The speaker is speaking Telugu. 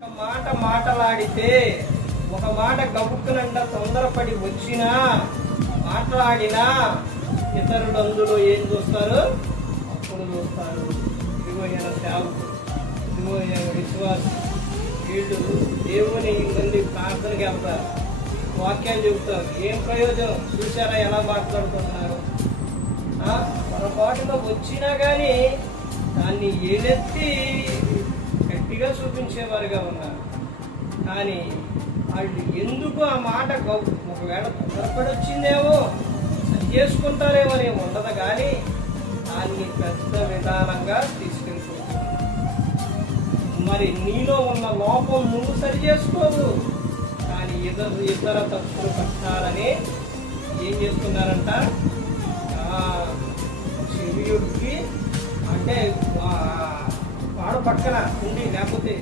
ఒక మాట మాటలాడితే ఒక మాట గబుక్కునంట తొందరపడి వచ్చినా మాట్లాడినా ఇతరులు అందులో ఏం చూస్తారు? అప్పుడు చూస్తారు. ఇదిగో ఈయన సేవకుడు, ఇదిగో ఈయన విశ్వాసం. వీళ్ళు దేవుని ముందు ప్రార్థనకి వెళ్తారు, వాక్యాలు చెబుతారు. ఏం ప్రయోజనం? చూసారా ఎలా మాట్లాడుతున్నారు? పొరపాటుగా వచ్చినా కానీ దాన్ని ఏలెత్తి గట్టిగా చూపించేవారుగా ఉన్నారు. కానీ వాళ్ళు ఎందుకు ఆ మాట ఒకవేళ తొందరపడి వచ్చిందేమో అది చేసుకుంటారేమో అని ఉండదు, కానీ దాన్ని పెద్ద విధానంగా తీసుకెళ్ళిపోతున్నారు. మరి నీలో ఉన్న లోపం నువ్వు సరి చేసుకోవు, కానీ ఇతర తప్పులు పట్టాలని ఏం చేస్తున్నారంట? చెవియుడికి అంటే వాడు పక్కన ఉండి లేకపోతే